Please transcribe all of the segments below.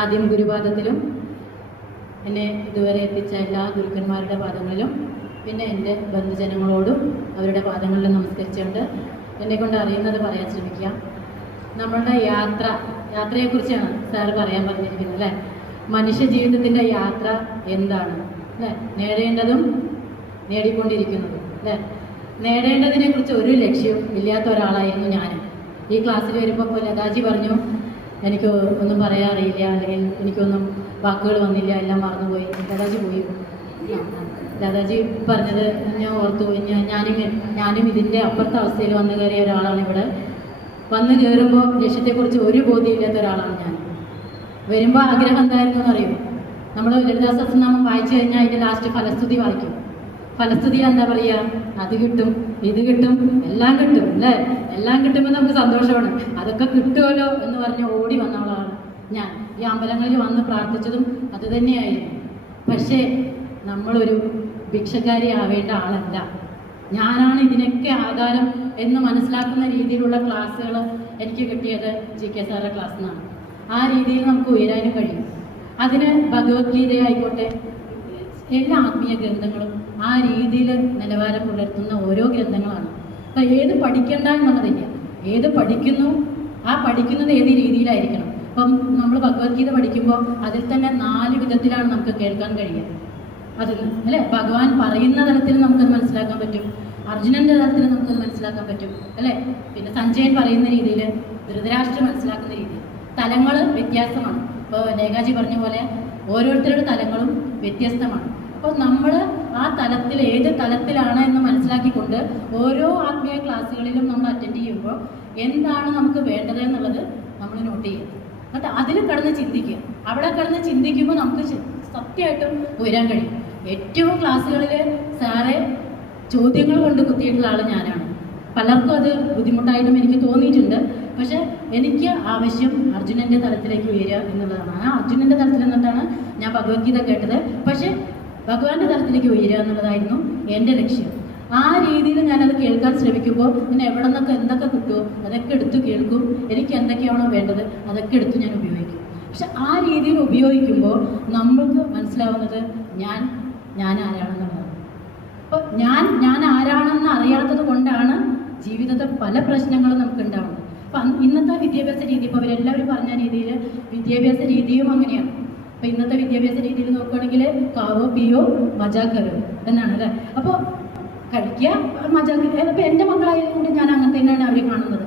ആദ്യം ഗുരുപാദത്തിലും എന്നെ ഇതുവരെ എത്തിച്ച എല്ലാ ഗുരുക്കന്മാരുടെ പാദങ്ങളിലും പിന്നെ എൻ്റെ ബന്ധുജനങ്ങളോടും അവരുടെ പാദങ്ങളിലും നമസ്കരിച്ചുകൊണ്ട് എന്നെക്കൊണ്ട് അറിയുന്നത് പറയാൻ ശ്രമിക്കാം. നമ്മളുടെ യാത്രയെക്കുറിച്ചാണ് സാറ് പറയാൻ പറഞ്ഞിരിക്കുന്നത് അല്ലേ. മനുഷ്യ ജീവിതത്തിൻ്റെ യാത്ര എന്താണ് അല്ലേ? നേടേണ്ടതും നേടിക്കൊണ്ടിരിക്കുന്നതും അല്ലേ. നേടേണ്ടതിനെ കുറിച്ച് ഒരു ലക്ഷ്യവും ഇല്ലാത്ത ഒരാളായിരുന്നു ഞാൻ. ഈ ക്ലാസ്സിൽ വരുമ്പോൾ ലതാജി പറഞ്ഞു എനിക്ക് ഒന്നും പറയാൻ അറിയില്ല, അല്ലെങ്കിൽ എനിക്കൊന്നും വാക്കുകൾ വന്നില്ല, എല്ലാം മറന്നുപോയി. ലതാജി പോയി. ലതാജി പറഞ്ഞത് ഞാൻ ഓർത്തു. ഞാനും ഇതിൻ്റെ അപ്പുറത്തെ അവസ്ഥയിൽ വന്നു കയറിയ ഒരാളാണ്. ഇവിടെ വന്നു കയറുമ്പോൾ ലക്ഷ്യത്തെക്കുറിച്ച് ഒരു ബോധ്യമില്ലാത്ത ഒരാളാണ് ഞാൻ. വരുമ്പോൾ ആഗ്രഹം എന്തായിരുന്നു എന്നറിയും? നമ്മൾ ലളിതാ സഹസ്രനാമം വായിച്ചു കഴിഞ്ഞാൽ അതിൻ്റെ ലാസ്റ്റ് ഫലസ്തുതി വായിക്കും. ഫലസ്തുതിയിൽ എന്താ പറയുക? അത് കിട്ടും, ഇത് കിട്ടും, എല്ലാം കിട്ടും അല്ലേ. എല്ലാം കിട്ടുമ്പോൾ നമുക്ക് സന്തോഷമാണ്. അതൊക്കെ കിട്ടുമല്ലോ എന്ന് പറഞ്ഞ് ഓടി വന്നവളാണ് ഞാൻ. ഈ അമ്പലങ്ങളിൽ വന്ന് പ്രാർത്ഥിച്ചതും അത് തന്നെയായിരുന്നു. പക്ഷേ നമ്മളൊരു ഭിക്ഷക്കാരി ആവേണ്ട ആളല്ല. ഞാനാണ് ഇതിനൊക്കെ ആധാരം എന്ന് മനസ്സിലാക്കുന്ന രീതിയിലുള്ള ക്ലാസ്സുകൾ എനിക്ക് കിട്ടിയത് GK സാറിൻ്റെ ക്ലാസ്സിൽ നിന്നാണ്. ആ രീതിയിൽ നമുക്ക് ഉയരാനും കഴിയും. അതിന് ഭഗവത്ഗീതയായിക്കോട്ടെ എല്ലാ ആത്മീയ ഗ്രന്ഥങ്ങളും ആ രീതിയിൽ നിലവാരം പുലർത്തുന്ന ഓരോ ഗ്രന്ഥങ്ങളാണ്. അപ്പം ഏത് പഠിക്കേണ്ട എന്നുള്ളതില്ല, ഏത് പഠിക്കുന്നു ആ പഠിക്കുന്നത് ഏത് രീതിയിലായിരിക്കണം. അപ്പം നമ്മൾ ഭഗവത്ഗീത പഠിക്കുമ്പോൾ അതിൽ തന്നെ 4 വിധത്തിലാണ് നമുക്ക് കേൾക്കാൻ കഴിയുക. അതിൽ അല്ലേ ഭഗവാൻ പറയുന്ന തലത്തിൽ നമുക്കത് മനസ്സിലാക്കാൻ പറ്റും, അർജുനൻ്റെ തലത്തിൽ നമുക്കത് മനസ്സിലാക്കാൻ പറ്റും അല്ലേ. പിന്നെ സഞ്ജയൻ പറയുന്ന രീതിയിൽ, ധൃതരാഷ്ട്രം മനസ്സിലാക്കുന്ന രീതിയിൽ തലങ്ങൾ വ്യത്യാസമാണ്. ഇപ്പോൾ ലേഖാജി പറഞ്ഞ പോലെ ഓരോരുത്തരുടെ തലങ്ങളും വ്യത്യസ്തമാണ്. അപ്പോൾ നമ്മൾ ആ തലത്തിൽ ഏത് തലത്തിലാണ് എന്ന് മനസ്സിലാക്കിക്കൊണ്ട് ഓരോ ആത്മീയ ക്ലാസ്സുകളിലും നമ്മൾ അറ്റൻഡ് ചെയ്യുമ്പോൾ എന്താണ് നമുക്ക് വേണ്ടത് എന്നുള്ളത് നമ്മൾ നോട്ട് ചെയ്യുക. എന്നിട്ട് അതിൽ കിടന്ന് ചിന്തിക്കുക. അവിടെ കിടന്ന് ചിന്തിക്കുമ്പോൾ നമുക്ക് സത്യമായിട്ടും ഉയരാൻ കഴിയും. ഏറ്റവും ക്ലാസ്സുകളിൽ സാറെ ചോദ്യങ്ങൾ കൊണ്ട് കുത്തിയിട്ടുള്ള ആൾ ഞാനാണ്. പലർക്കും അത് ബുദ്ധിമുട്ടായിട്ടും എനിക്ക് തോന്നിയിട്ടുണ്ട്. പക്ഷെ എനിക്ക് ആവശ്യം അർജുനൻ്റെ തലത്തിലേക്ക് ഉയരുക എന്നുള്ളതാണ്. ആ അർജുനൻ്റെ തലത്തിൽ നിന്നിട്ടാണ് ഞാൻ ഭഗവത്ഗീത കേട്ടത്. പക്ഷെ ഭഗവാന്റെ തലത്തിലേക്ക് ഉയരുക എന്നുള്ളതായിരുന്നു എൻ്റെ ലക്ഷ്യം. ആ രീതിയിൽ ഞാനത് കേൾക്കാൻ ശ്രമിക്കുമ്പോൾ പിന്നെ എവിടെ നിന്നൊക്കെ എന്തൊക്കെ കിട്ടുമോ അതൊക്കെ എടുത്ത് കേൾക്കും. എനിക്ക് എന്തൊക്കെയാണോ വേണ്ടത് അതൊക്കെ എടുത്ത് ഞാൻ ഉപയോഗിക്കും. പക്ഷെ ആ രീതിയിൽ ഉപയോഗിക്കുമ്പോൾ നമ്മൾക്ക് മനസ്സിലാവുന്നത് ഞാൻ ആരാണെന്നുള്ളതാണ്. അപ്പോൾ ഞാൻ ആരാണെന്ന് അറിയാത്തത് കൊണ്ടാണ് ജീവിതത്തെ പല പ്രശ്നങ്ങളും നമുക്ക് ഉണ്ടാവുന്നത്. അപ്പം ഇന്നത്തെ വിദ്യാഭ്യാസ രീതി, ഇപ്പോൾ അവരെല്ലാവരും പറഞ്ഞ രീതിയിൽ വിദ്യാഭ്യാസ രീതിയും അങ്ങനെയാണ്. അപ്പോൾ ഇന്നത്തെ വിദ്യാഭ്യാസ രീതിയിൽ നോക്കുകയാണെങ്കിൽ കാവോ പിയോ മജാക്കരോ എന്നാണ് അല്ലേ. അപ്പോൾ കഴിക്കുക മജാക്കുക. അപ്പോൾ എൻ്റെ മക്കളായാലും കൂടി ഞാൻ അങ്ങനെ തന്നെയാണ് അവർ കാണുന്നത്.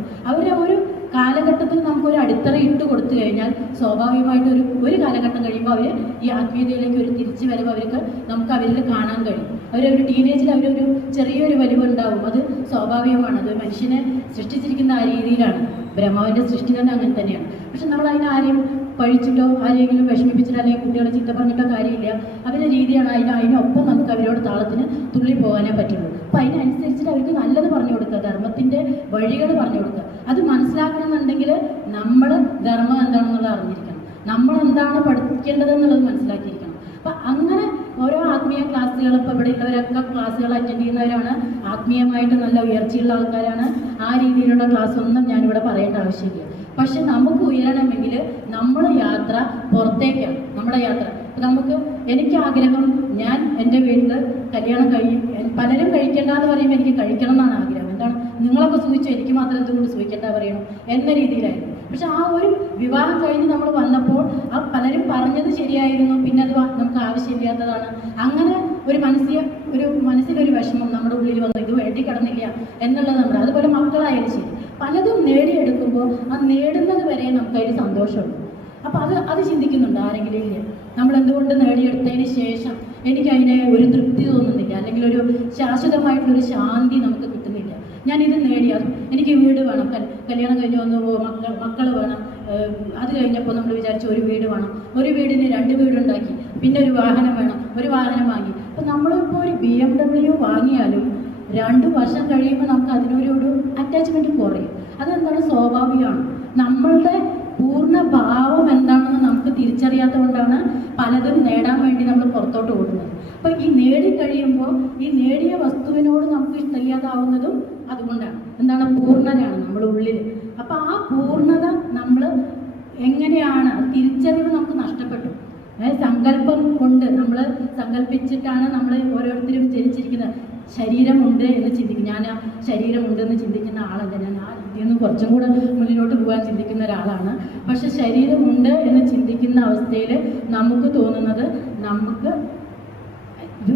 ഒരു കാലഘട്ടത്തിൽ നമുക്കൊരു അടിത്തറ ഇട്ട് കൊടുത്തു കഴിഞ്ഞാൽ സ്വാഭാവികമായിട്ട് ഒരു കാലഘട്ടം കഴിയുമ്പോൾ അവർ ഈ ആത്മീയതയിലേക്ക് ഒരു തിരിച്ചു വരവ് നമുക്ക് അവരിൽ കാണാൻ കഴിയും. അവരൊരു ടീനേജിൽ അവരൊരു ചെറിയൊരു വലിവുണ്ടാവും. അത് സ്വാഭാവികമാണ്. അത് മനുഷ്യനെ സൃഷ്ടിച്ചിരിക്കുന്ന ആ രീതിയിലാണ്. ബ്രഹ്മാവിൻ്റെ സൃഷ്ടി തന്നെ അങ്ങനെ തന്നെയാണ്. പക്ഷെ നമ്മൾ ആരെയും പഴിച്ചിട്ടോ ആരെങ്കിലും വിഷമിപ്പിച്ചിട്ടോ അല്ലെങ്കിൽ കുട്ടികളെ ചീത്ത പറഞ്ഞിട്ടോ കാര്യമില്ല. അവരുടെ രീതിയാണ്. അതിനൊപ്പം നമുക്ക് അവരോട് താളത്തിന് തുള്ളി പോകാനേ പറ്റുള്ളൂ. അപ്പം അതിനനുസരിച്ചിട്ട് അവർക്ക് നല്ലത് പറഞ്ഞു കൊടുക്കുക, ധർമ്മത്തിൻ്റെ വഴികൾ പറഞ്ഞു കൊടുക്കുക. അത് മനസ്സിലാക്കണമെന്നുണ്ടെങ്കിൽ നമ്മൾ ധർമ്മം എന്താണെന്നുള്ളത് അറിഞ്ഞിരിക്കണം, നമ്മൾ എന്താണ് പഠിക്കേണ്ടതെന്നുള്ളത് മനസ്സിലാക്കിയിരിക്കണം. അപ്പം അങ്ങനെ ഓരോ ആത്മീയ ക്ലാസ്സുകൾ, ഇപ്പോൾ ഇവിടെ ഉള്ളവരൊക്കെ ക്ലാസ്സുകൾ അറ്റൻഡ് ചെയ്യുന്നവരാണ്, ആത്മീയമായിട്ട് നല്ല ഉയർച്ചയുള്ള ആൾക്കാരാണ്. ആ രീതിയിലുള്ള ക്ലാസ്സൊന്നും ഞാനിവിടെ പറയേണ്ട ആവശ്യമില്ല. പക്ഷെ നമുക്ക് ഉയരണമെങ്കിൽ നമ്മുടെ യാത്ര പുറത്തേക്കാണ്. നമ്മുടെ യാത്ര എനിക്ക് ആഗ്രഹം, ഞാൻ എൻ്റെ വീട്ടിൽ കല്യാണം പലരും കഴിക്കേണ്ടെന്ന് പറയുമ്പോൾ എനിക്ക് കഴിക്കണം എന്നാണ് ആഗ്രഹം. എന്താണ് നിങ്ങളൊക്കെ സൂചിച്ചു, എനിക്ക് മാത്രം എന്തുകൊണ്ട് സൂചിക്കേണ്ട പറയണം എന്ന രീതിയിലായിരുന്നു. പക്ഷെ ആ ഒരു വിവാഹം കഴിഞ്ഞ് നമ്മൾ വന്നപ്പോൾ ആ പലരും പറഞ്ഞത് ശരിയായിരുന്നു, പിന്നെ അത് നമുക്ക് ആവശ്യമില്ലാത്തതാണ്. അങ്ങനെ ഒരു മനസ്സിലൊരു വിഷമം നമ്മുടെ ഉള്ളിൽ വന്നു, ഇത് വേണ്ടി കിടന്നില്ല എന്നുള്ളത് നമ്മുടെ. അതുപോലെ മക്കളായാലും ശരി, പലതും നേടിയെടുക്കുമ്പോൾ ആ നേടുന്നത് വരെ നമുക്കതിൽ സന്തോഷമുണ്ട്. അപ്പോൾ അത് ചിന്തിക്കുന്നുണ്ട് ആരെങ്കിലും? ഇല്ല. നമ്മൾ എന്തുകൊണ്ട് നേടിയെടുത്തതിന് ശേഷം എനിക്കതിനെ ഒരു തൃപ്തി തോന്നുന്നില്ല, അല്ലെങ്കിൽ ഒരു ശാശ്വതമായിട്ടുള്ളൊരു ശാന്തി നമുക്ക് കിട്ടുന്നില്ല. ഞാനിത് നേടിയാൽ എനിക്ക് വീട് വേണം, കല്യാണം കഴിഞ്ഞ് വന്നു മക്കൾ വേണം. അത് കഴിഞ്ഞപ്പോൾ നമ്മൾ വിചാരിച്ചു ഒരു വീട് വേണം, ഒരു വീടിന് 2 വീടുണ്ടാക്കി, പിന്നെ ഒരു വാഹനം വേണം, ഒരു വാഹനം വാങ്ങി. അപ്പോൾ നമ്മളിപ്പോൾ ഒരു BMW വാങ്ങിയാലും 2 വർഷം കഴിയുമ്പോൾ നമുക്ക് അതിനൊരു അറ്റാച്ച്മെൻറ്റ് കുറയും. അതെന്താണ്? സ്വാഭാവികമാണ്. നമ്മളുടെ പൂർണ്ണ ഭാവം എന്താണെന്ന് നമുക്ക് തിരിച്ചറിയാത്തത് കൊണ്ടാണ് പലതും നേടാൻ വേണ്ടി നമ്മൾ പുറത്തോട്ട് ഓടുന്നത്. അപ്പോൾ ഈ നേടിക്കഴിയുമ്പോൾ ഈ നേടിയ വസ്തുവിനോട് നമുക്ക് ഇഷ്ടമില്ലാതാവുന്നതും അതുകൊണ്ടാണ്. എന്താണ്? പൂർണ്ണതയാണ് നമ്മുടെ ഉള്ളിൽ. അപ്പോൾ ആ പൂർണ്ണത നമ്മൾ എങ്ങനെയാണ് തിരിച്ചറിവ് നമുക്ക് സങ്കല്പം കൊണ്ട് നമ്മൾ സങ്കല്പിച്ചിട്ടാണ് നമ്മൾ ഓരോരുത്തരും ജനിച്ചിരിക്കുന്നത്. ശരീരമുണ്ട് എന്ന് ചിന്തിക്കും. ഞാൻ ആ ശരീരമുണ്ടെന്ന് ചിന്തിക്കുന്ന ആളല്ല. ഞാൻ ആ ഇതിൽ നിന്ന് കുറച്ചും കൂടെ മുന്നിലോട്ട് പോകാൻ ചിന്തിക്കുന്ന ഒരാളാണ്. പക്ഷെ ശരീരമുണ്ട് എന്ന് ചിന്തിക്കുന്ന അവസ്ഥയിൽ നമുക്ക് തോന്നുന്നത് നമുക്ക്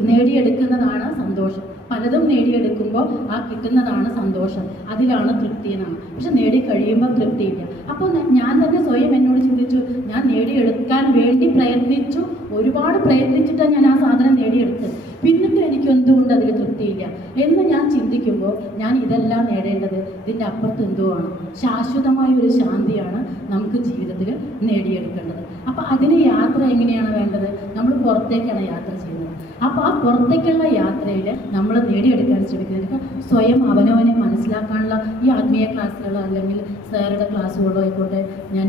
നേടിയെടുക്കുന്നതാണ് സന്തോഷം. പലതും നേടിയെടുക്കുമ്പോൾ ആ കിട്ടുന്നതാണ് സന്തോഷം, അതിലാണ് തൃപ്തി എന്നാണ്. പക്ഷെ നേടിക്കഴിയുമ്പോൾ തൃപ്തിയില്ല. അപ്പോൾ ഞാൻ തന്നെ സ്വയം എന്നോട് ചിന്തിച്ചു, ഞാൻ നേടിയെടുക്കാൻ വേണ്ടി പ്രയത്നിച്ചു, ഒരുപാട് പ്രയത്നിച്ചിട്ടാണ് ഞാൻ ആ സാധനം നേടിയെടുത്തത്. പിന്നിട്ട് എനിക്ക് എന്തുകൊണ്ട് അതിൽ തൃപ്തിയില്ല എന്ന് ഞാൻ ചിന്തിക്കുമ്പോൾ ഞാൻ ഇതെല്ലാം നേടേണ്ടത് ഇതിൻ്റെ അപ്പുറത്ത് എന്തോ ആണ്. ശാശ്വതമായ ഒരു ശാന്തിയാണ് നമുക്ക് ജീവിതത്തിൽ നേടിയെടുക്കേണ്ടത്. അപ്പോൾ അതിന് യാത്ര എങ്ങനെയാണ് വേണ്ടത്? നമ്മൾ പുറത്തേക്കാണ് യാത്ര ചെയ്യുന്നത്. അപ്പോൾ ആ പുറത്തേക്കുള്ള യാത്രയിൽ നമ്മൾ നേടിയെടുക്കാൻ ശ്രമിക്കുന്നത് സ്വയം അവനവനെ മനസ്സിലാക്കാനുള്ള ഈ ആത്മീയ ക്ലാസ്സുകളോ അല്ലെങ്കിൽ സാറുടെ ക്ലാസ്സുകളോ ആയിക്കോട്ടെ. ഞാൻ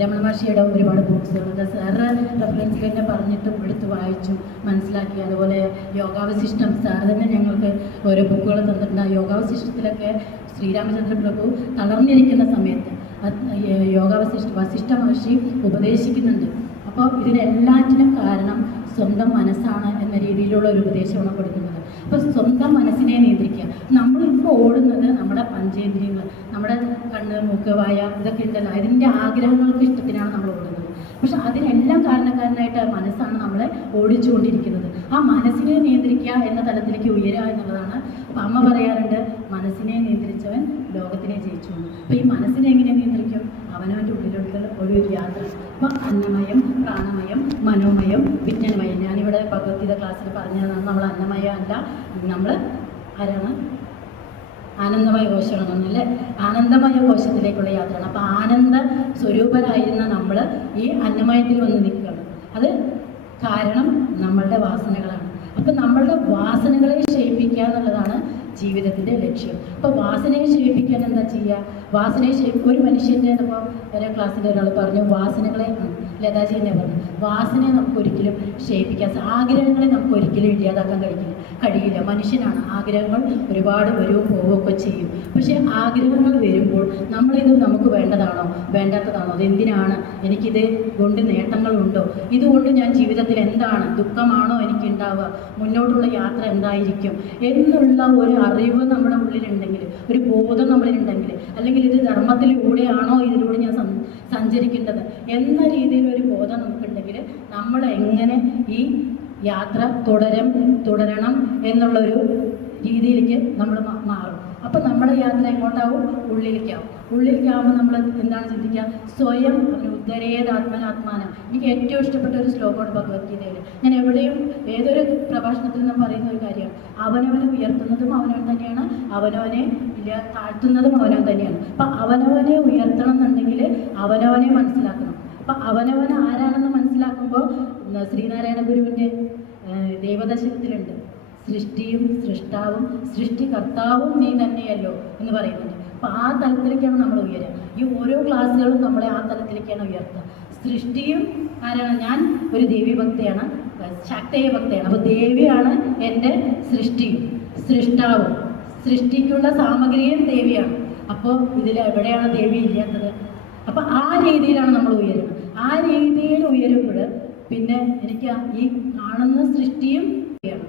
രമണ മഹർഷിയുടെ ഒരുപാട് ബുക്സുകളുണ്ട്. സാറ് റെഫറൻസിൽ തന്നെ പറഞ്ഞിട്ടും എടുത്ത് വായിച്ചു മനസ്സിലാക്കി. അതുപോലെ യോഗാവശിഷ്ടം സാർ തന്നെ ഞങ്ങൾക്ക് ഓരോ ബുക്കുകൾ തന്നിട്ടുണ്ട്. ആ യോഗാവശിഷ്ടത്തിലൊക്കെ ശ്രീരാമചന്ദ്ര പ്രഭു തളർന്നിരിക്കുന്ന സമയത്ത് വശിഷ്ഠ മഹർഷി ഉപദേശിക്കുന്നുണ്ട്. അപ്പോൾ ഇതിനെല്ലാറ്റിനും കാരണം സ്വന്തം മനസ്സാണ് എന്ന രീതിയിലുള്ള ഒരു ഉപദേശമാണ് കൊടുക്കുന്നത്. അപ്പോൾ സ്വന്തം മനസ്സിനെ നിയന്ത്രിക്കുക. നമ്മളിപ്പോൾ ഓടുന്നത് നമ്മുടെ പഞ്ചേന്ദ്രിയങ്ങൾ, നമ്മുടെ കണ്ണ്, മൂക്ക്, വായ ഇതൊക്കെ ഉണ്ടല്ലോ, ഇതിൻ്റെ ആഗ്രഹങ്ങൾക്ക് ഇഷ്ടത്തിനാണ് നമ്മൾ ഓടുന്നത്. പക്ഷെ അതിനെല്ലാം കാരണക്കാരനായിട്ട് മനസ്സാണ് നമ്മളെ ഓടിച്ചുകൊണ്ടിരിക്കുന്നത്. ആ മനസ്സിനെ നിയന്ത്രിക്കുക എന്ന തലത്തിലേക്ക് ഉയരുക എന്നുള്ളതാണ്. അപ്പം അമ്മ പറയാറുണ്ട്, മനസ്സിനെ നിയന്ത്രിച്ചവൻ ലോകത്തിനെ ജയിച്ചു. അപ്പോൾ ഈ മനസ്സിനെ എങ്ങനെ നിയന്ത്രിക്കും? അവനവൻ്റെ ഉള്ളിലുള്ള ഒരു യാത്ര. അപ്പോൾ അന്നമയം, പ്രാണമയം, മനോമയം, വിജ്ഞാനമയം. ഞാനിവിടെ ഭഗവത്ഗീത ക്ലാസ്സിൽ പറഞ്ഞതാണ്, നമ്മൾ അന്നമയം അല്ല, നമ്മൾ ആരാണ്? ആനന്ദമയ കോശമാണെന്നല്ലേ? ആനന്ദമയ കോശത്തിലേക്കുള്ള യാത്രയാണ്. അപ്പോൾ ആനന്ദ സ്വരൂപരായിരുന്ന നമ്മൾ ഈ അന്നമയത്തിൽ വന്ന് നിൽക്കുകയാണ്. അത് കാരണം നമ്മളുടെ വാസനകളാണ്. അപ്പം നമ്മളുടെ വാസനകളെ ക്ഷയിപ്പിക്കുക എന്നുള്ളതാണ് ജീവിതത്തിൻ്റെ ലക്ഷ്യം. അപ്പോൾ വാസനയെ ക്ഷയിപ്പിക്കാൻ എന്താ ചെയ്യുക? വാസനയെ ഒരു മനുഷ്യൻ്റെ ഇപ്പോൾ വേറെ ക്ലാസ്സിൽ ഒരാൾ പറഞ്ഞു, വാസനകളെ ലതാജി തന്നെ പറഞ്ഞു, വാസനയെ നമുക്ക് ഒരിക്കലും ക്ഷയിപ്പിക്കാൻ, ആഗ്രഹങ്ങളെ നമുക്ക് ഒരിക്കലും ഇല്ലാതാക്കാൻ കഴിയില്ല. മനുഷ്യനാണ്, ആഗ്രഹങ്ങൾ ഒരുപാട് വരുവും പോവുകയൊക്കെ ചെയ്യും. പക്ഷേ ആഗ്രഹങ്ങൾ വരുമ്പോൾ നമ്മളിത് നമുക്ക് വേണ്ടതാണോ വേണ്ടാത്തതാണോ, അതെന്തിനാണ്, എനിക്കിത് കൊണ്ട് നേട്ടങ്ങളുണ്ടോ, ഇതുകൊണ്ട് ഞാൻ ജീവിതത്തിൽ എന്താണ്, ദുഃഖമാണോ എനിക്കുണ്ടാവുക, മുന്നോട്ടുള്ള യാത്ര എന്തായിരിക്കും എന്നുള്ള ഒരു അറിവ് നമ്മുടെ ഉള്ളിലുണ്ടെങ്കിൽ, ഒരു ബോധം നമ്മളിലുണ്ടെങ്കിൽ, അല്ലെങ്കിൽ ഇത് ധർമ്മത്തിലൂടെയാണോ ഇതിലൂടെ ഞാൻ സഞ്ചരിക്കേണ്ടത് എന്ന രീതിയിൽ ഒരു ബോധം നമുക്കുണ്ടെങ്കിൽ നമ്മൾ എങ്ങനെ ഈ യാത്ര തുടരണം എന്നുള്ളൊരു രീതിയിലേക്ക് നമ്മൾ മാറും. അപ്പം നമ്മുടെ യാത്ര എങ്ങോട്ടാവും? ഉള്ളിലേക്കാവുമ്പോൾ നമ്മൾ എന്താണ് ചിന്തിക്കുക? സ്വയം ഉദ്ധരേതാത്മനാത്മാനം. എനിക്ക് ഏറ്റവും ഇഷ്ടപ്പെട്ട ഒരു ശ്ലോകമാണ് ഭഗവത്ഗീതയിൽ. ഞാൻ എവിടെയും ഏതൊരു പ്രഭാഷണത്തിൽ നിന്നും പറയുന്ന ഒരു കാര്യമാണ്, അവനവനെ ഉയർത്തുന്നതും അവനവൻ തന്നെയാണ്, അവനവനെ താഴ്ത്തുന്നതും അവനവൻ തന്നെയാണ്. അപ്പം അവനവനെ ഉയർത്തണം എന്നുണ്ടെങ്കിൽ അവനവനെ മനസ്സിലാക്കണം. അപ്പം അവനവൻ ആരാണെന്ന് മനസ്സിലാക്കുമ്പോൾ ശ്രീനാരായണ ഗുരുവിൻ്റെ ദൈവദശകത്തിലുണ്ട്, സൃഷ്ടിയും സൃഷ്ടാവും സൃഷ്ടികർത്താവും നീ തന്നെയല്ലോ എന്ന് പറയുന്നുണ്ട്. അപ്പോൾ ആ തലത്തിലേക്കാണ് നമ്മൾ ഉയരുക. ഈ ഓരോ ക്ലാസ്സുകളും നമ്മളെ ആ തലത്തിലേക്കാണ് ഉയർത്തുക. സൃഷ്ടിയും ആരാണ്? ഞാൻ ഒരു ദേവീഭക്തയാണ്, ശാക്തേയ ഭക്തയാണ്. അപ്പോൾ ദേവിയാണ് എൻ്റെ സൃഷ്ടിയും സൃഷ്ടാവും, സൃഷ്ടിക്കുള്ള സാമഗ്രിയും ദേവിയാണ്. അപ്പോൾ ഇതിൽ എവിടെയാണ് ദേവി ഇല്ലാത്തത്? അപ്പം ആ രീതിയിലാണ് നമ്മൾ ഉയരുന്നത്. ആ രീതിയിൽ ഉയരുമ്പോൾ പിന്നെ എനിക്ക് ഈ കാണുന്ന സൃഷ്ടിയും ദേവിയാണ്,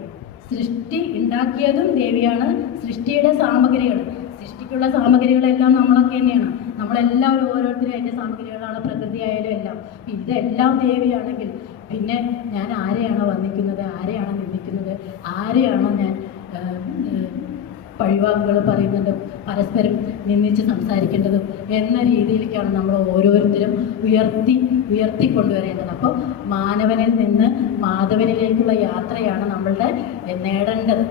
സൃഷ്ടി ഉണ്ടാക്കിയതും ദേവിയാണ്, സൃഷ്ടിയുടെ സാമഗ്രികൾ, സൃഷ്ടിക്കുള്ള സാമഗ്രികളെല്ലാം നമ്മളൊക്കെ തന്നെയാണ്. നമ്മളെല്ലാവരും ഓരോരുത്തരും അതിൻ്റെ സാമഗ്രികളാണ്, പ്രകൃതി ആയാലും എല്ലാം. ഇതെല്ലാം ദേവിയാണെങ്കിൽ പിന്നെ ഞാൻ ആരെയാണോ വന്ദിക്കുന്നത്, ആരെയാണോ നിന്ദിക്കുന്നത്, ആരെയാണോ ഞാൻ പഴിവാക്കുകൾ പറയുന്നതും പരസ്പരം നിന്ദിച്ച് സംസാരിക്കേണ്ടതും എന്ന രീതിയിലേക്കാണ് നമ്മൾ ഓരോരുത്തരും ഉയർത്തിക്കൊണ്ടുവരേണ്ടത്. അപ്പോൾ മാനവനിൽ നിന്ന് മാധവനിലേക്കുള്ള യാത്രയാണ് നമ്മളുടെ നേടേണ്ടത്.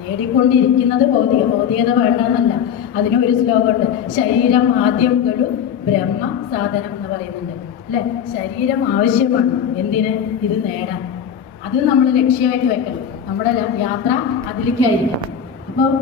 നേടിക്കൊണ്ടിരിക്കുന്നത് ഭൗതികത വേണ്ടെന്നല്ല. അതിനൊരു ശ്ലോകമുണ്ട്, ശരീരം ആദ്യം ഗഡു ബ്രഹ്മ സാധനം എന്ന് പറയുന്നുണ്ട് അല്ലേ? ശരീരം ആവശ്യമാണ് എന്തിന്? ഇത് നേടാൻ. അത് നമ്മൾ ലക്ഷ്യമായിട്ട് വെക്കണം. നമ്മുടെ യാത്ര അതിലേക്കായിരിക്കും. അപ്പോൾ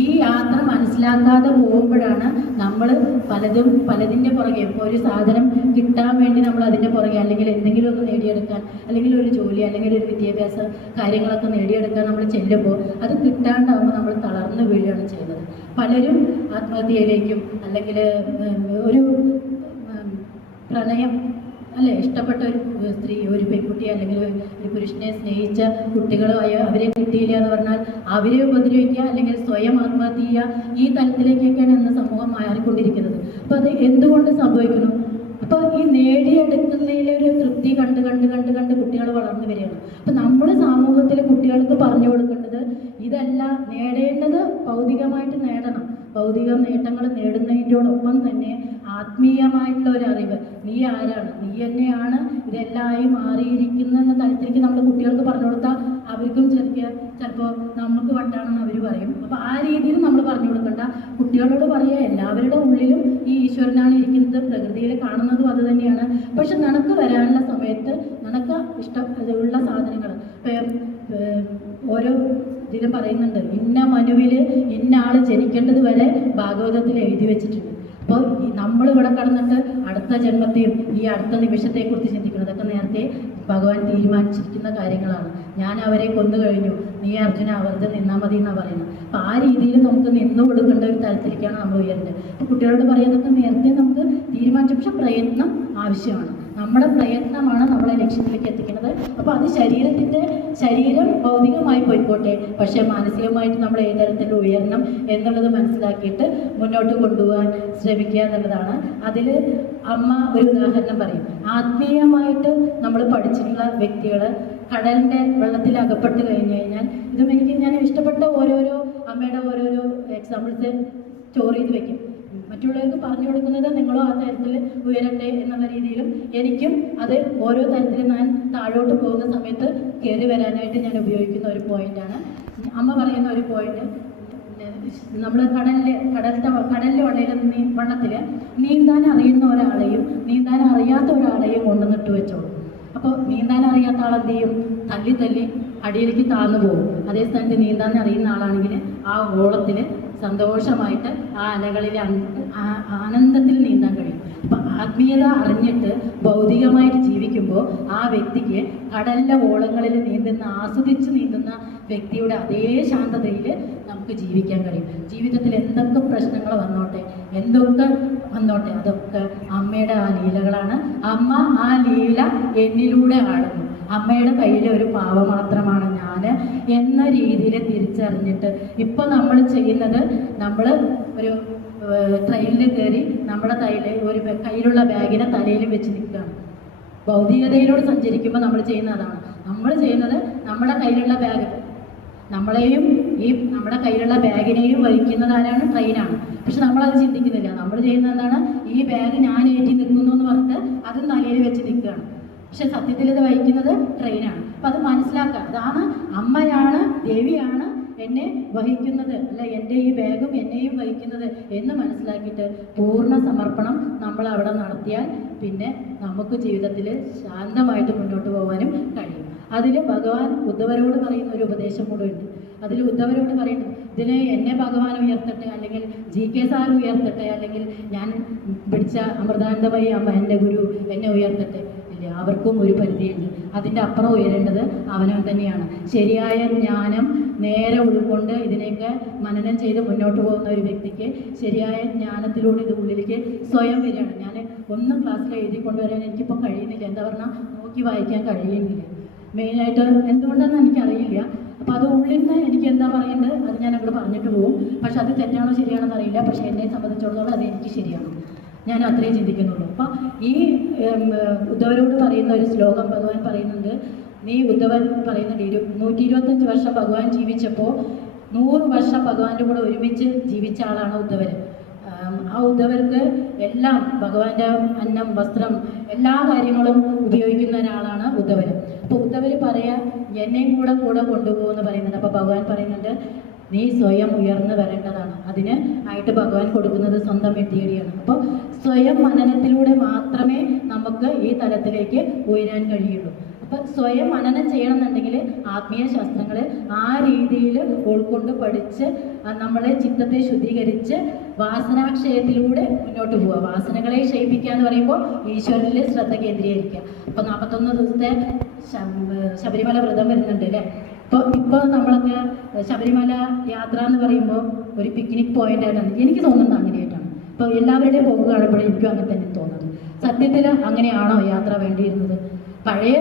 ഈ യാത്ര മനസ്സിലാക്കാതെ പോകുമ്പോഴാണ് നമ്മൾ പലതിൻ്റെ പുറകെ, ഇപ്പോൾ ഒരു സാധനം കിട്ടാൻ വേണ്ടി നമ്മൾ അതിൻ്റെ പുറകെ, അല്ലെങ്കിൽ എന്തെങ്കിലും ഒന്ന് നേടിയെടുക്കാൻ, അല്ലെങ്കിൽ ഒരു ജോലി, അല്ലെങ്കിൽ ഒരു വിദ്യാഭ്യാസ കാര്യങ്ങളൊക്കെ നേടിയെടുക്കാൻ നമ്മൾ ചെല്ലുമ്പോൾ അത് കിട്ടാണ്ടാകുമ്പോൾ നമ്മൾ തളർന്നു വീഴുകയാണ് ചെയ്യുന്നത്. പലരും ആത്മഹത്യയിലേക്കും അല്ലെങ്കിൽ ഒരു പ്രണയം അല്ലെ ഇഷ്ടപ്പെട്ട ഒരു സ്ത്രീ, ഒരു പെൺകുട്ടി അല്ലെങ്കിൽ ഒരു പുരുഷനെ സ്നേഹിച്ച കുട്ടികളായ അവരെ കിട്ടിയില്ല എന്ന് പറഞ്ഞാൽ അവരെ ഉപദ്രവിക്കുക അല്ലെങ്കിൽ സ്വയം ആത്മഹത്യ ചെയ്യുക, ഈ തലത്തിലേക്കൊക്കെയാണ് ഇന്ന് സമൂഹം മാറിക്കൊണ്ടിരിക്കുന്നത്. അപ്പോൾ അത് എന്തുകൊണ്ട് സംഭവിക്കുന്നു? അപ്പോൾ ഈ നേടിയെടുക്കുന്നതിലൊരു തൃപ്തി കണ്ട് കണ്ട് കണ്ട് കണ്ട് കുട്ടികൾ വളർന്നു വരികയാണ്. അപ്പം നമ്മൾ സമൂഹത്തിൽ കുട്ടികൾക്ക് പറഞ്ഞു കൊടുക്കേണ്ടത് ഇതല്ല, നേടേണ്ടത് ഭൗതികമായിട്ട് നേടണം. ഭൗതിക നേട്ടങ്ങൾ നേടുന്നതിനോടൊപ്പം തന്നെ ആത്മീയമായിട്ടുള്ള ഒരു അറിവ്, നീ ആരാണ്, നീ തന്നെയാണ് ഇതെല്ലാമായി മാറിയിരിക്കുന്ന തലത്തിലേക്ക് നമ്മൾ കുട്ടികൾക്ക് പറഞ്ഞു കൊടുത്താൽ അവർക്കും ചിലപ്പോൾ നമുക്ക് വട്ടാണെന്ന് അവർ പറയും. അപ്പോൾ ആ രീതിയിൽ നമ്മൾ പറഞ്ഞു കൊടുക്കണ്ട. കുട്ടികളോട് പറയുക, എല്ലാവരുടെ ഉള്ളിലും ഈ ഈശ്വരനാണ് ഇരിക്കുന്നത്, പ്രകൃതിയിൽ കാണുന്നതും അത് തന്നെയാണ്. പക്ഷെ നിനക്ക് വരാനുള്ള സമയത്ത് നിനക്ക് ഇഷ്ടമുള്ള സാധനങ്ങൾ ഓരോ ഇതിലും പറയുന്നുണ്ട്, ഇന്ന മനുവിൽ ഇന്ന ആൾ ജനിക്കേണ്ടത് വരെ ഭാഗവതത്തിൽ എഴുതി വെച്ചിട്ടുണ്ട്. അപ്പോൾ നമ്മൾ ഇവിടെ കടന്നിട്ട് അടുത്ത ജന്മത്തെയും ഈ അടുത്ത നിമിഷത്തെക്കുറിച്ച് ചിന്തിക്കുന്നതൊക്കെ നേരത്തെ ഭഗവാൻ തീരുമാനിച്ചിരിക്കുന്ന കാര്യങ്ങളാണ്. ഞാൻ അവരെ കൊന്നു കഴിഞ്ഞു, നീ അർജുന അവർക്ക് നിന്നാൽ മതി എന്നാണ് പറയുന്നത്. അപ്പോൾ ആ രീതിയിൽ നമുക്ക് നിന്നു കൊടുക്കേണ്ട ഒരു തലത്തിലേക്കാണ് നമ്മൾ ഉയരുന്നത്. അപ്പോൾ കുട്ടികളോട് പറയുന്നതൊക്കെ നേരത്തെ നമുക്ക് തീരുമാനിച്ചു, പക്ഷെ പ്രയത്നം ആവശ്യമാണ്. നമ്മുടെ പ്രയത്നമാണ് നമ്മളെ ലക്ഷ്യത്തിലേക്ക് എത്തിക്കുന്നത്. അപ്പോൾ അത് ശരീരം ഭൗതികമായി പോയിക്കോട്ടെ, പക്ഷേ മാനസികമായിട്ട് നമ്മൾ ഏത് തരത്തിൽ ഉയരണം എന്നുള്ളത് മനസ്സിലാക്കിയിട്ട് മുന്നോട്ട് കൊണ്ടുപോകാൻ ശ്രമിക്കുക എന്നുള്ളതാണ്. അതിൽ അമ്മ ഒരു ഉദാഹരണം പറയും. ആത്മീയമായിട്ട് നമ്മൾ പഠിച്ചിട്ടുള്ള വ്യക്തികൾ കടലിൻ്റെ വെള്ളത്തിൽ അകപ്പെട്ട് കഴിഞ്ഞ് കഴിഞ്ഞാൽ, ഇതും ഞാൻ ഇഷ്ടപ്പെട്ട ഓരോരോ അമ്മയുടെ ഓരോരോ എക്സാമ്പിൾസ് സ്റ്റോർ ചെയ്ത് വെക്കും. മറ്റുള്ളവർക്ക് പറഞ്ഞു കൊടുക്കുന്നത് നിങ്ങളോ ആ തരത്തിൽ ഉയരട്ടെ എന്നുള്ള രീതിയിലും എനിക്കും അത് ഓരോ തരത്തിൽ ഞാൻ താഴോട്ട് പോകുന്ന സമയത്ത് കയറി വരാനായിട്ട് ഞാൻ ഉപയോഗിക്കുന്ന ഒരു പോയിന്റാണ്. അമ്മ പറയുന്ന ഒരു പോയിന്റ്, നമ്മൾ കടലിലെ വെള്ളത്തിൽ നീന്താൻ അറിയുന്ന ഒരാളെയും നീന്താൻ അറിയാത്ത ഒരാളെയും കൊണ്ടുവന്നിട്ട് വെച്ചോളൂ. അപ്പോൾ നീന്താൻ അറിയാത്ത ആളെന്ത് ചെയ്യും? തല്ലി അടിയിലേക്ക് താഴ്ന്നു പോകും. അതേ സ്ഥാനത്ത് നീന്താൻ അറിയുന്ന ആളാണെങ്കിൽ ആ ഓളത്തിൽ സന്തോഷമായിട്ട് ആ അലകളിൽ ആനന്ദത്തിൽ നീന്താൻ കഴിയും. അപ്പം ആത്മീയത അറിഞ്ഞിട്ട് ഭൗതികമായിട്ട് ജീവിക്കുമ്പോൾ ആ വ്യക്തിക്ക് കടലിലെ ഓളങ്ങളിൽ ആസ്വദിച്ച് നീന്തുന്ന വ്യക്തിയുടെ അതേ ശാന്തതയിൽ നമുക്ക് ജീവിക്കാൻ കഴിയും. ജീവിതത്തിൽ എന്തൊക്കെ പ്രശ്നങ്ങൾ വന്നോട്ടെ, അതൊക്കെ അമ്മയുടെ ആ ലീലകളാണ്. അമ്മ ആ ലീല എന്നിലൂടെ ആടുന്നു. അമ്മയുടെ കയ്യിലെ ഒരു പാവ മാത്രമാണ് ഞാൻ എന്ന രീതിയിൽ തിരിച്ചറിഞ്ഞിട്ട് ഇപ്പോൾ നമ്മൾ ചെയ്യുന്നത്, നമ്മൾ ഒരു ട്രെയിനിൽ കയറി നമ്മുടെ കയ്യിലുള്ള ബാഗിനെ തലയിൽ വെച്ച് നിൽക്കുകയാണ്. ഭൗതികതയിലൂടെ സഞ്ചരിക്കുമ്പോൾ നമ്മൾ ചെയ്യുന്നതാണ്. നമ്മൾ ചെയ്യുന്നത് നമ്മുടെ കയ്യിലുള്ള ബാഗ്, നമ്മളെയും ഈ നമ്മുടെ കയ്യിലുള്ള ബാഗിനെയും വഹിക്കുന്നത് ആരാണ്? ട്രെയിനാണ്. പക്ഷെ നമ്മളത് ചിന്തിക്കുന്നില്ല. നമ്മൾ ചെയ്യുന്നത് എന്താണ്? ഈ ബാഗ് ഞാൻ ഏറ്റി നിൽക്കുന്നു എന്ന് പറഞ്ഞിട്ട് അതും തലയിൽ വെച്ച് നിൽക്കുകയാണ്. പക്ഷെ സത്യത്തിൽ ഇത് വഹിക്കുന്നത് ട്രെയിനാണ്. അപ്പം അത് മനസ്സിലാക്കുക. അതാണ് അമ്മയാണ്, ദേവിയാണ് എന്നെ വഹിക്കുന്നത്, അല്ല എൻ്റെ ഈ ബാഗും എന്നെയും വഹിക്കുന്നത് എന്ന് മനസ്സിലാക്കിയിട്ട് പൂർണ്ണ സമർപ്പണം നമ്മൾ അവിടെ നടത്തിയാൽ പിന്നെ നമുക്ക് ജീവിതത്തിൽ ശാന്തമായിട്ട് മുന്നോട്ട് പോകാനും കഴിയും. അതിൽ ഭഗവാൻ ഉദ്ധവരോട് പറയുന്ന ഒരു ഉപദേശം കൂടെ ഉണ്ട്. അതിൽ ഉദ്ധവരോട് പറയുന്നത്, ഇതിന് എന്നെ ഭഗവാൻ ഉയർത്തട്ടെ, അല്ലെങ്കിൽ GK സാർ ഉയർത്തട്ടെ, അല്ലെങ്കിൽ ഞാൻ പിടിച്ച അമൃതാനന്ദമയി അമ്മ എൻ്റെ ഗുരു എന്നെ ഉയർത്തട്ടെ, ഇല്ല, അവർക്കും ഒരു പരിധിയുണ്ട്. അതിൻ്റെ അപ്പുറം ഉയരേണ്ടത് അവനവൻ തന്നെയാണ്. ശരിയായ ജ്ഞാനം നേരെ ഉൾക്കൊണ്ട് ഇതിനെയൊക്കെ മനനം ചെയ്ത് മുന്നോട്ട് പോകുന്ന ഒരു വ്യക്തിക്ക് ശരിയായ ജ്ഞാനത്തിലൂടെ ഇത് ഉള്ളിലേക്ക് സ്വയം വരികയാണ്. ഞാൻ ഒന്നും ക്ലാസ്സിൽ എഴുതി കൊണ്ടുവരാൻ എനിക്കിപ്പോൾ കഴിയുന്നില്ല. എന്താ പറഞ്ഞാൽ നോക്കി വായിക്കാൻ കഴിയുന്നില്ല. മെയിനായിട്ട് എന്തുകൊണ്ടെന്ന് എനിക്കറിയില്ല. അപ്പോൾ അത് ഉള്ളിൽ നിന്ന് എനിക്ക് എന്താ പറയേണ്ടത് അത് ഞാൻ അങ്ങോട്ട് പറഞ്ഞിട്ട് പോകും. പക്ഷെ അത് തെറ്റാണോ ശരിയാണോ എന്നറിയില്ല. പക്ഷേ എന്നെ സംബന്ധിച്ചിടത്തോളം അത് എനിക്ക് ശരിയാണ്. ഞാൻ അത്രയും ചിന്തിക്കുന്നുള്ളൂ. അപ്പം ഈ ഉദ്ധവരോട് പറയുന്ന ഒരു ശ്ലോകം ഭഗവാൻ പറയുന്നുണ്ട്. ഉദ്ധവൻ പറയുന്നുണ്ട്, 125 വർഷം ഭഗവാൻ ജീവിച്ചപ്പോൾ 100 വർഷം ഭഗവാന്റെ കൂടെ ഒരുമിച്ച് ജീവിച്ച ആളാണ് ഉദ്ധവർ. ആ ഉദ്ധവർക്ക് എല്ലാം ഭഗവാന്റെ അന്നം, വസ്ത്രം, എല്ലാ കാര്യങ്ങളും ഉപയോഗിക്കുന്ന ഒരാളാണ് ഉദ്ധവർ. അപ്പോൾ ഉദ്ധവർ പറയാ, എന്നെയും കൂടെ കൊണ്ടുപോകുമെന്ന് പറയുന്നുണ്ട്. അപ്പോൾ ഭഗവാൻ പറയുന്നുണ്ട്, നീ സ്വയം ഉയർന്നു വരേണ്ടതാണ്. അതിന് ആയിട്ട് ഭഗവാൻ കൊടുക്കുന്നത് സ്വന്തം മെത്തേഡിയാണ്. അപ്പോൾ സ്വയം മനനത്തിലൂടെ മാത്രമേ നമുക്ക് ഈ തലത്തിലേക്ക് ഉയരാൻ കഴിയുള്ളൂ. അപ്പം സ്വയം മനനം ചെയ്യണമെന്നുണ്ടെങ്കിൽ ആത്മീയ ശാസ്ത്രങ്ങൾ ആ രീതിയിൽ ഉൾക്കൊണ്ട് പഠിച്ച് നമ്മളെ ചിത്തത്തെ ശുദ്ധീകരിച്ച് വാസനാക്ഷയത്തിലൂടെ മുന്നോട്ട് പോവുക. വാസനകളെ ക്ഷയിപ്പിക്കുക എന്ന് പറയുമ്പോൾ ഈശ്വരനിൽ ശ്രദ്ധ കേന്ദ്രീകരിക്കുക. അപ്പോൾ 41 ദിവസത്തെ ശബരിമല വ്രതം വരുന്നുണ്ട് അല്ലേ? ഇപ്പോൾ നമ്മളൊക്കെ ശബരിമല യാത്ര എന്ന് പറയുമ്പോൾ ഒരു പിക്നിക് പോയിന്റ് ആയിട്ടാണ് എനിക്ക് തോന്നുന്നത്. അങ്ങനെയായിട്ടാണ് ഇപ്പോൾ എല്ലാവരുടെയും പോകുക കാണുമ്പോഴും എനിക്കും അങ്ങനെ തന്നെ തോന്നുന്നത്. സത്യത്തിൽ അങ്ങനെയാണോ യാത്ര വേണ്ടിയിരുന്നത്? പഴയ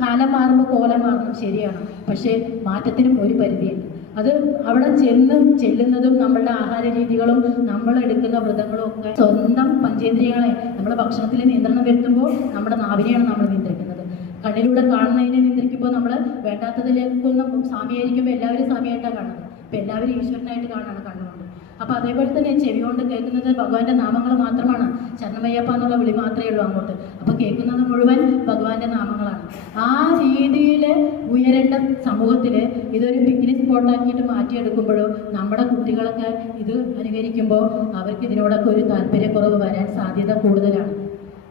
കാലം മാറുമ്പോൾ കോലം മാറുന്നു, ശരിയാണ്. പക്ഷേ മാറ്റത്തിനും ഒരു പരിധിയുണ്ട്. അത് അവിടെ ചെല്ലുന്നതും നമ്മളുടെ ആഹാര രീതികളും നമ്മൾ എടുക്കുന്ന വ്രതങ്ങളും ഒക്കെ സ്വന്തം പഞ്ചേന്ദ്രിയങ്ങളെ നമ്മൾ ഭക്ഷണത്തിൽ നിയന്ത്രണം വരുത്തുമ്പോൾ നമ്മുടെ നാവിനെയാണ് നമ്മൾ നിയന്ത്രിക്കുന്നത്. കണ്ണിലൂടെ കാണുന്നതിനെ നിയന്ത്രിക്കുമ്പോൾ നമ്മൾ വേണ്ടാത്തതിലേക്കൊന്നും സ്വാമിയായിരിക്കുമ്പോൾ എല്ലാവരും സ്വാമിയായിട്ടാണ് കാണുന്നത്. ഇപ്പം എല്ലാവരും ഈശ്വരനായിട്ട് കാണുകയാണ് കണ്ണുകൊണ്ട്. അപ്പോൾ അതേപോലെ തന്നെ ചെവി കൊണ്ട് കേൾക്കുന്നത് ഭഗവാന്റെ നാമങ്ങൾ മാത്രമാണ്. ശരണമയ്യപ്പ എന്നുള്ള വിളി മാത്രമേ ഉള്ളൂ അങ്ങോട്ട്. അപ്പോൾ കേൾക്കുന്നത് മുഴുവൻ ഭഗവാന്റെ നാമങ്ങളാണ്. ആ രീതിയിൽ ഉയരേണ്ട സമൂഹത്തിൽ ഇതൊരു പിക്നിക് സ്പോട്ടാക്കിയിട്ട് മാറ്റിയെടുക്കുമ്പോഴോ നമ്മുടെ കുട്ടികളൊക്കെ ഇത് അനുകരിക്കുമ്പോൾ അവർക്ക് ഇതിനോടൊക്കെ ഒരു താല്പര്യക്കുറവ് വരാൻ സാധ്യത കൂടുതലാണ്.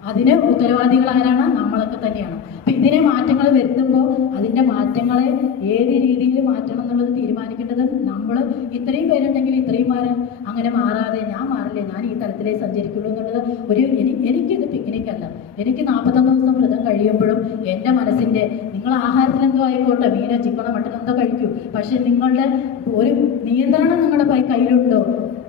അതിന് ഉത്തരവാദികൾ ആരാണ്? നമ്മളൊക്കെ തന്നെയാണ്. അപ്പം ഇതിനെ മാറ്റങ്ങൾ വരുത്തുമ്പോൾ അതിൻ്റെ മാറ്റങ്ങളെ ഏത് രീതിയിൽ മാറ്റണം എന്നുള്ളത് തീരുമാനിക്കേണ്ടത് നമ്മൾ. ഇത്രയും പേരുണ്ടെങ്കിൽ ഇത്രയും പേര് അങ്ങനെ മാറാതെ ഞാൻ മാറില്ലേ, ഞാൻ ഈ തലത്തിലേ സഞ്ചരിക്കുള്ളൂ എന്നുള്ളത് എനിക്കിത് പിക്നിക്കല്ല. എനിക്ക് 41 ദിവസം വ്രതം കഴിയുമ്പോഴും എൻ്റെ മനസ്സിൻ്റെ നിങ്ങൾ ആഹാരത്തിൽ എന്തോ ആയിക്കോട്ടെ, മീനോ ചിക്കനോ മട്ടനോ എന്തോ കഴിക്കൂ, പക്ഷെ നിങ്ങളുടെ ഒരു നിയന്ത്രണം നിങ്ങളുടെ കയ്യിലുണ്ടോ?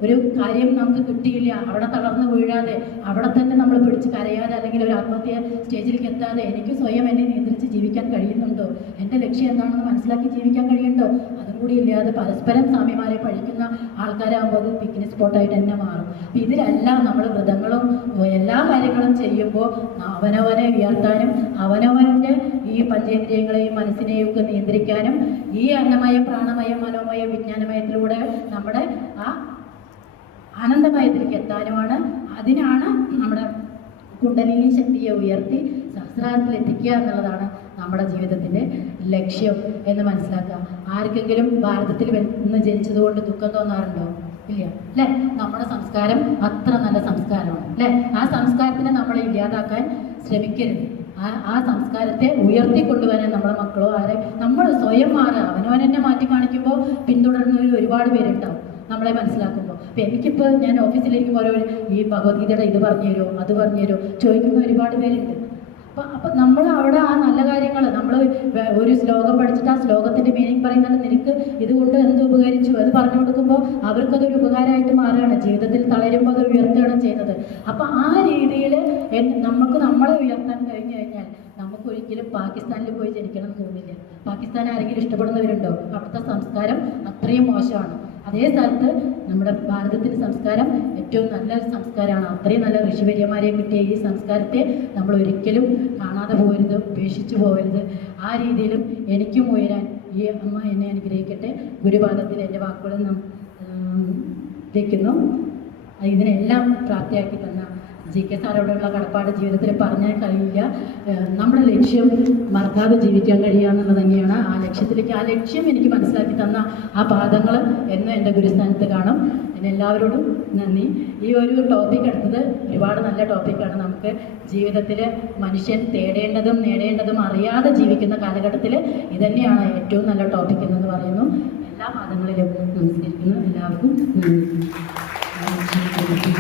ഒരു കാര്യം നമുക്ക് കിട്ടിയില്ല, അവിടെ തളർന്ന് വീഴാതെ അവിടെ തന്നെ നമ്മൾ പിടിച്ച് കരയാതെ അല്ലെങ്കിൽ ഒരു ആത്മഹത്യ സ്റ്റേജിലേക്ക് എത്താതെ എനിക്ക് സ്വയം എന്നെ നിയന്ത്രിച്ച് ജീവിക്കാൻ കഴിയുന്നുണ്ടോ? എൻ്റെ ലക്ഷ്യം എന്താണെന്ന് മനസ്സിലാക്കി ജീവിക്കാൻ കഴിയുന്നുണ്ടോ? അതും കൂടി ഇല്ലാതെ പരസ്പരം സ്വാമിമാരെ പഴിക്കുന്ന ആൾക്കാരാകുമ്പോൾ അത് പിക്നിക് സ്പോട്ടായിട്ട് തന്നെ മാറും. അപ്പം ഇതിലെല്ലാം നമ്മൾ വ്രതങ്ങളും എല്ലാ കാര്യങ്ങളും ചെയ്യുമ്പോൾ അവനവനെ ഉയർത്താനും അവനവൻ്റെ ഈ പഞ്ചേന്ദ്രിയങ്ങളെയും മനസ്സിനെയും ഒക്കെ നിയന്ത്രിക്കാനും ഈ അന്നമയം പ്രാണമയം മനോമയം വിജ്ഞാനമയത്തിലൂടെ നമ്മുടെ ആ ആനന്ദമയത്തിലേക്ക് എത്താനുമാണ്. അതിനാണ് നമ്മുടെ കുണ്ടലിനി ശക്തിയെ ഉയർത്തി സഹസ്രാരത്തിലെത്തിക്കുക എന്നുള്ളതാണ് നമ്മുടെ ജീവിതത്തിൻ്റെ ലക്ഷ്യം എന്ന് മനസ്സിലാക്കുക. ആർക്കെങ്കിലും ഭാരതത്തിൽ നിന്ന് ജനിച്ചതുകൊണ്ട് ദുഃഖം തോന്നാറുണ്ടോ? ഇല്ല അല്ലേ? നമ്മുടെ സംസ്കാരം അത്ര നല്ല സംസ്കാരമാണ് അല്ലേ? ആ സംസ്കാരത്തിനെ നമ്മൾ ഇല്ലാതാക്കാൻ ശ്രമിക്കരുത്. ആ സംസ്കാരത്തെ ഉയർത്തിക്കൊണ്ടുവരാൻ നമ്മുടെ മക്കളോ നമ്മൾ സ്വയം മാറുക. അവനവനെന്നെ മാറ്റി കാണിക്കുമ്പോൾ പിന്തുടരുന്നവർ ഒരുപാട് പേരുണ്ടാവും നമ്മളെ മനസ്സിലാക്കുമ്പോൾ. അപ്പം എനിക്കിപ്പോൾ ഞാൻ ഓഫീസിലേക്ക് ഓരോ ഈ ഭഗവത്ഗീതയുടെ ഇത് പറഞ്ഞു തരുമോ അത് പറഞ്ഞു തരുമോ ചോദിക്കുന്ന ഒരുപാട് പേരുണ്ട്. അപ്പം നമ്മൾ അവിടെ ആ നല്ല കാര്യങ്ങൾ നമ്മൾ ഒരു ശ്ലോകം പഠിച്ചിട്ട് ആ ശ്ലോകത്തിൻ്റെ മീനിങ് പറയുന്നത് നിനക്ക് ഇതുകൊണ്ട് എന്ത് ഉപകരിച്ചു അത് പറഞ്ഞു കൊടുക്കുമ്പോൾ അവർക്കതൊരു ഉപകാരമായിട്ട് മാറുകയാണ്. ജീവിതത്തിൽ തളരുമ്പോൾ അത് ഉയർത്തുകയാണ് ചെയ്യുന്നത്. അപ്പം ആ രീതിയിൽ നമുക്ക് നമ്മളെ ഉയർത്താൻ കഴിഞ്ഞു കഴിഞ്ഞാൽ നമുക്കൊരിക്കലും പാകിസ്ഥാനിൽ പോയി ജനിക്കണം എന്ന് തോന്നില്ല. പാകിസ്ഥാൻ ആരെങ്കിലും ഇഷ്ടപ്പെടുന്നവരുണ്ടോ? അവിടുത്തെ സംസ്കാരം അത്രയും മോശമാണ്. അതേ സ്ഥലത്ത് നമ്മുടെ ഭാരതത്തിൻ്റെ സംസ്കാരം ഏറ്റവും നല്ലൊരു സംസ്കാരമാണ്. അത്രയും നല്ല ഋഷിവര്യന്മാരെ കിട്ടിയ ഈ സംസ്കാരത്തെ നമ്മൾ ഒരിക്കലും കാണാതെ പോകരുത്, ഉപേക്ഷിച്ച് പോകരുത്. ആ രീതിയിലും എനിക്കും ഉയരാൻ ഈ അമ്മ എന്നെ അനുഗ്രഹിക്കട്ടെ. ഗുരുപാദത്തിൽ എൻ്റെ വാക്കുകൾ വയ്ക്കുന്നു. ഇതിനെല്ലാം പ്രാപ്തിയാക്കി തന്ന GK സാറോടുള്ള കടപ്പാട് ജീവിതത്തിൽ പറഞ്ഞാൽ കഴിയില്ല. നമ്മുടെ ലക്ഷ്യം മറക്കാതെ ജീവിക്കാൻ കഴിയുക എന്നുള്ളത് തന്നെയാണ്. ആ ലക്ഷ്യം എനിക്ക് മനസ്സിലാക്കി തന്ന ആ പാദങ്ങൾ എന്നും എൻ്റെ ഗുരുസ്ഥാനത്ത് കാണും. എല്ലാവരോടും നന്ദി. ഈ ഒരു ടോപ്പിക് എടുത്തത് ഒരുപാട് നല്ല ടോപ്പിക്കാണ്. നമുക്ക് ജീവിതത്തിൽ മനുഷ്യൻ തേടേണ്ടതും നേടേണ്ടതും അറിയാതെ ജീവിക്കുന്ന കാലഘട്ടത്തിൽ ഇതുതന്നെയാണ് ഏറ്റവും നല്ല ടോപ്പിക് എന്ന് പറയുന്നു. എല്ലാ പാദങ്ങളിലും നമസ്കരിക്കുന്നു. എല്ലാവർക്കും നന്ദി.